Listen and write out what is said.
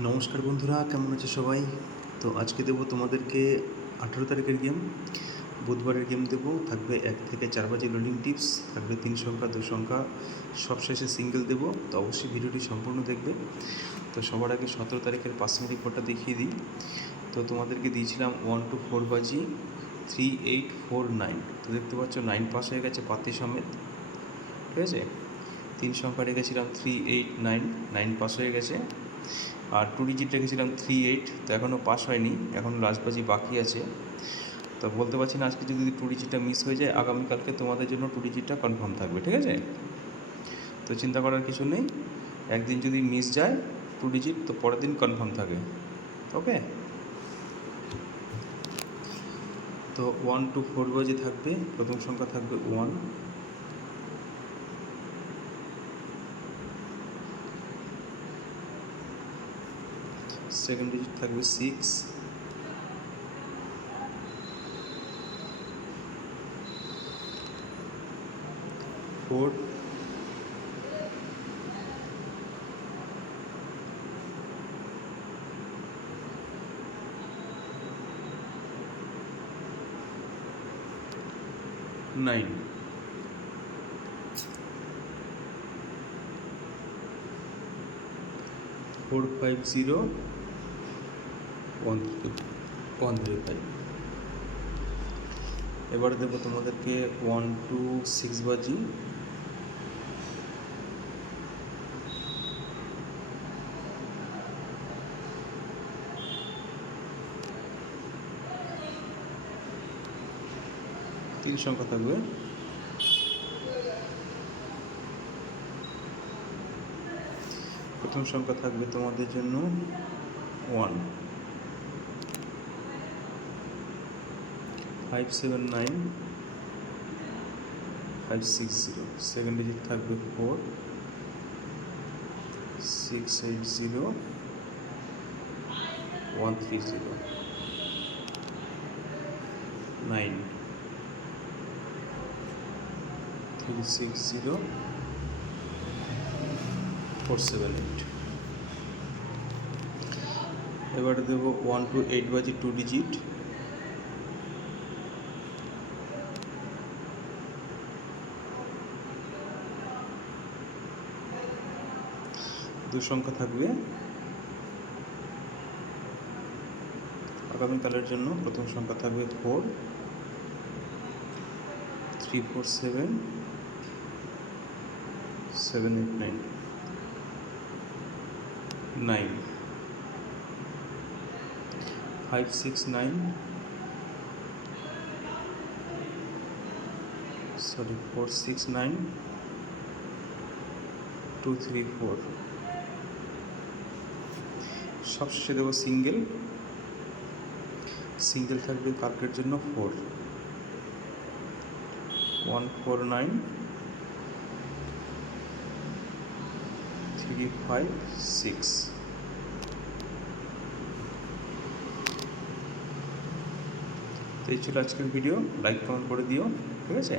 নমস্কার বন্ধুরা, কেমন আছে সবাই? তো আজকে দেবো তোমাদেরকে 18 তারিখের গেম, বুধবারের গেম দেবো। থাকবে 1 থেকে 4 বাজে লোডিং টিপস, থাকবে 3 সংখ্যা 2 সংখ্যা, সবশেষে সিঙ্গেল দেবো। তো অবশ্যই ভিডিওটি সম্পূর্ণ দেখবে। তো সবার আগে 17 তারিখের পাসিং রিপোর্টটা দেখিয়ে দিই। তো তোমাদেরকে দিয়েছিলাম 1 to 4 বাজি 3849। তো দেখতে পাচ্ছ 9 পাস হয়ে গেছে পাতি সমেত, ঠিক আছে। 3 সংখ্যা রেখেছিলাম 389, 9 পাস হয়ে গেছে। আর 2 ডিজিট রেখেছিলাম 38, তো এখনও পাস হয়নি, এখন লাস্ট বাজি বাকি আছে। তো বলতে পারছি না আজকে যদি 2 ডিজিটটা মিস হয়ে যায়, আগামীকালকে তোমাদের জন্য 2 ডিজিটটা কনফার্ম থাকবে, ঠিক আছে। তো চিন্তা করার কিছু নেই, একদিন যদি মিস যায় 2 ডিজিট, তো পরের দিন কনফার্ম থাকে, ওকে। তো 1 to 4 বাজে থাকবে, প্রথম সংখ্যা থাকবে 1, সেকেন্ড ডিজিট থাকবে 6, 4, 9, 450 135। এবার দেবো তোমাদেরকে 1 to 6 বাজি, তিন সংখ্যা থাকবে। প্রথম সংখ্যা থাকবে তোমাদের জন্য 1, 579 560। সেকেন্ড ডিজিট থাকবে 4, 680 130। 9, 360 478। এবারে দেবো 1 to 8 বাজি 2 ডিজিট, দু সংখ্যা থাকবে। আগামীকালের জন্য প্রথম সংখ্যা থাকবে 4, 347 789। 9, 569 469 234। সবশেষে দেবো সিঙ্গেল, সিঙ্গেল থাকবে কালকের জন্য 4, 149 356। তো এই ছিল আজকের ভিডিও, লাইক কমেন্ট করে দিও, ঠিক আছে।